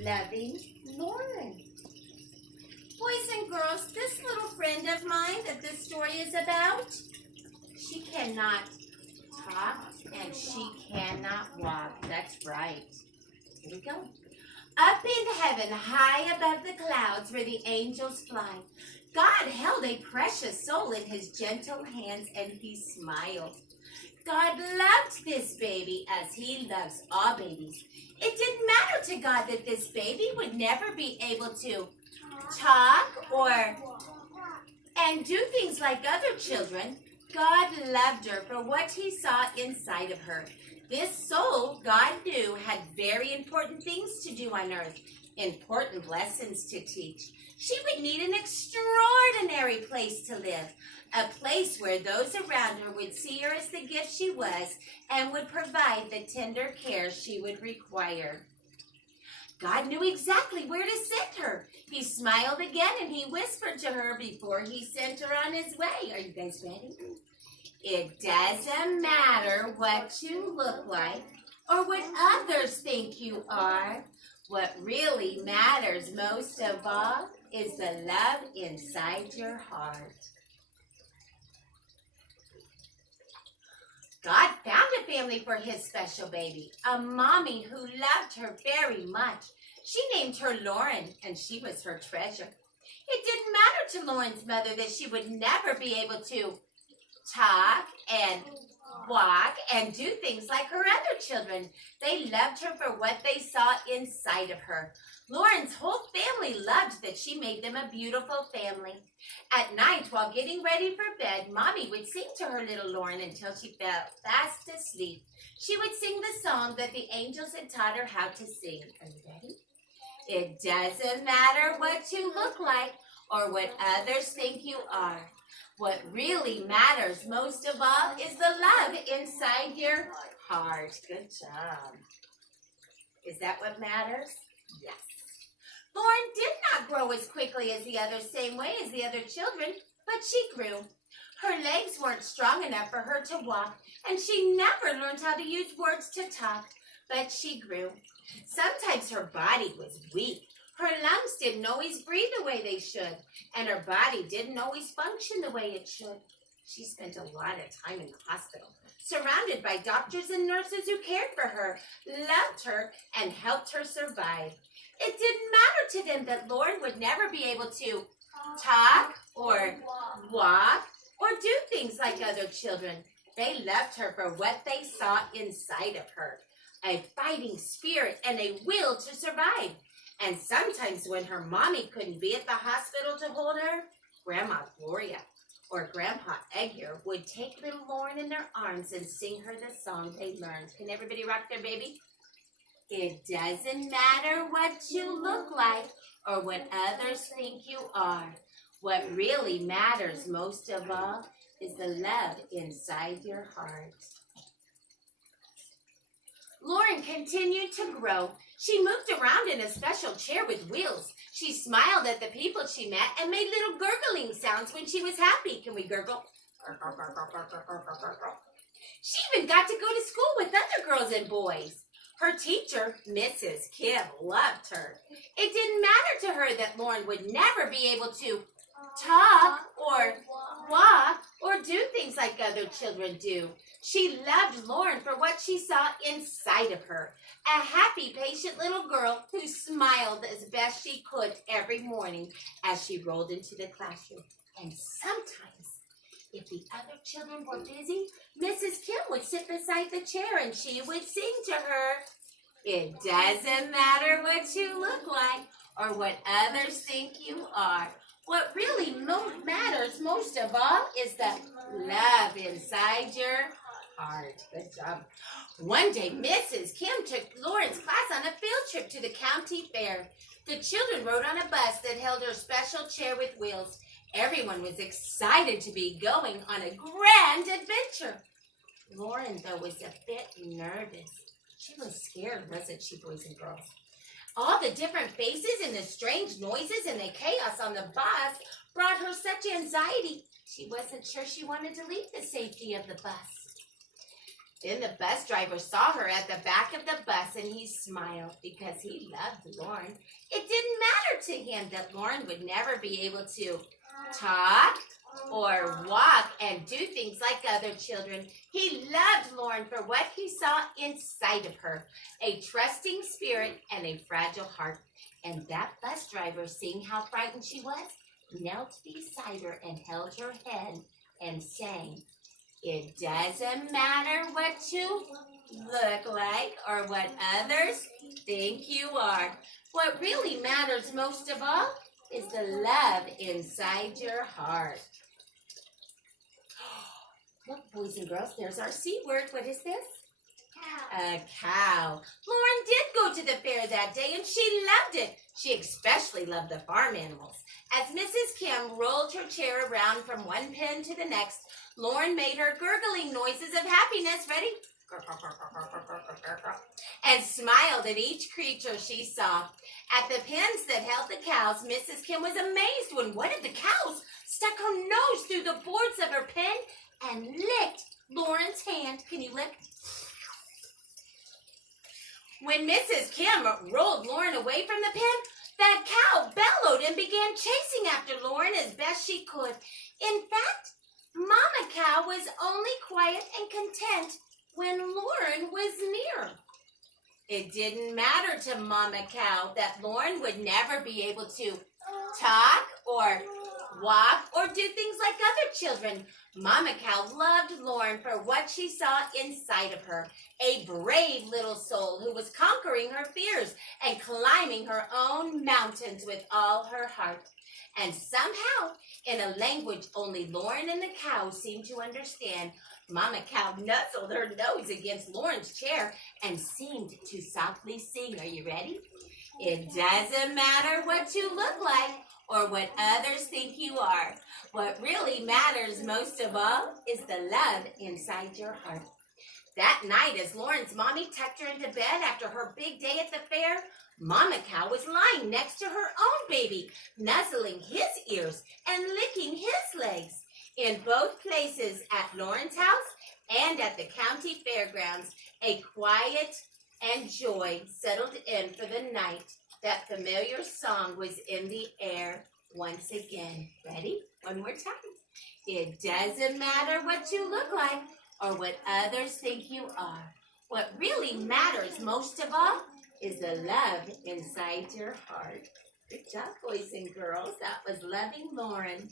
loving Lauren. Boys and girls, this little friend of mine that this story is about, she cannot talk and she cannot walk. That's right. Here we go. Up in heaven, high above the clouds where the angels fly, God held a precious soul in his gentle hands and he smiled. God loved this baby as he loves all babies. It didn't matter to God that this baby would never be able to talk and do things like other children. God loved her for what he saw inside of her. This soul, God knew, had very important things to do on earth, important lessons to teach. She would need an extraordinary place to live, a place where those around her would see her as the gift she was and would provide the tender care she would require. God knew exactly where to send her. He smiled again and he whispered to her before he sent her on his way. Are you guys ready? It doesn't matter what you look like or what others think you are. What really matters most of all is the love inside your heart. God found a family for his special baby, a mommy who loved her very much. She named her Lauren, and she was her treasure. It didn't matter to Lauren's mother that she would never be able to talk and walk and do things like her other children. They loved her for what they saw inside of her. Lauren's whole family loved that she made them a beautiful family. At night, while getting ready for bed, Mommy would sing to her little Lauren until she fell fast asleep. She would sing the song that the angels had taught her how to sing. Are you ready? It doesn't matter what you look like or what others think you are. What really matters most of all is the love inside your heart. Good job. Is that what matters? Yes. Lauren did not grow as quickly as the others, same way as the other children, but she grew. Her legs weren't strong enough for her to walk, and she never learned how to use words to talk, but she grew. Sometimes her body was weak. Her lungs didn't always breathe the way they should, and her body didn't always function the way it should. She spent a lot of time in the hospital, surrounded by doctors and nurses who cared for her, loved her, and helped her survive. It didn't matter to them that Lauren would never be able to talk or walk or do things like other children. They loved her for what they saw inside of her, a fighting spirit and a will to survive. And sometimes when her mommy couldn't be at the hospital to hold her, Grandma Gloria or Grandpa Edgar would take little Lauren in their arms and sing her the song they learned. Can everybody rock their baby? It doesn't matter what you look like or what others think you are. What really matters most of all is the love inside your heart. Lauren continued to grow. She moved around in a special chair with wheels. She smiled at the people she met and made little gurgling sounds when she was happy. Can we gurgle? She even got to go to school with other girls and boys. Her teacher, Mrs. Kim, loved her. It didn't matter to her that Lauren would never be able to talk or walk or do things like other children do. She loved Lauren for what she saw inside of her, a happy, patient little girl who smiled as best she could every morning as she rolled into the classroom. And sometimes, if the other children were busy, Mrs. Kim would sit beside the chair and she would sing to her. It doesn't matter what you look like or what others think you are. What really matters most of all is the love inside your heart. Good job. One day, Mrs. Kim took Lauren's class on a field trip to the county fair. The children rode on a bus that held her special chair with wheels. Everyone was excited to be going on a grand adventure. Lauren, though, was a bit nervous. She was scared, wasn't she, boys and girls? All the different faces and the strange noises and the chaos on the bus brought her such anxiety. She wasn't sure she wanted to leave the safety of the bus. Then the bus driver saw her at the back of the bus and he smiled because he loved Lauren. It didn't matter to him that Lauren would never be able to talk or walk and do things like other children. He loved Lauren for what he saw inside of her, a trusting spirit and a fragile heart. And that bus driver, seeing how frightened she was, knelt beside her and held her head and sang, "It doesn't matter what you look like or what others think you are. What really matters most of all is the love inside your heart." Look, boys and girls, there's our C word. What is this? Cow. A cow. Lauren did go to the fair that day and she loved it. She especially loved the farm animals. As Mrs. Kim rolled her chair around from one pen to the next, Lauren made her gurgling noises of happiness. Ready? And smiled at each creature she saw. At the pens that held the cows, Mrs. Kim was amazed when one of the cows stuck her nose through the boards of her pen and licked Lauren's hand. Can you lick? When Mrs. Kim rolled Lauren away from the pen, that cow bellowed and began chasing after Lauren as best she could. In fact, Mama Cow was only quiet and content when Lauren was near. It didn't matter to Mama Cow that Lauren would never be able to talk or walk or do things like other children. Mama Cow loved Lauren for what she saw inside of her, a brave little soul who was conquering her fears and climbing her own mountains with all her heart. And somehow, in a language only Lauren and the cow seemed to understand, Mama Cow nuzzled her nose against Lauren's chair and seemed to softly sing. Are you ready? It doesn't matter what you look like or what others think you are. What really matters most of all is the love inside your heart. That night, as Lauren's mommy tucked her into bed after her big day at the fair, Mama Cow was lying next to her own baby, nuzzling his ears and licking his legs. In both places, at Lauren's house and at the county fairgrounds, a quiet and joy settled in for the night. That familiar song was in the air once again. Ready? One more time. It doesn't matter what you look like or what others think you are. What really matters most of all is the love inside your heart. Good job, boys and girls. That was Loving Lauren.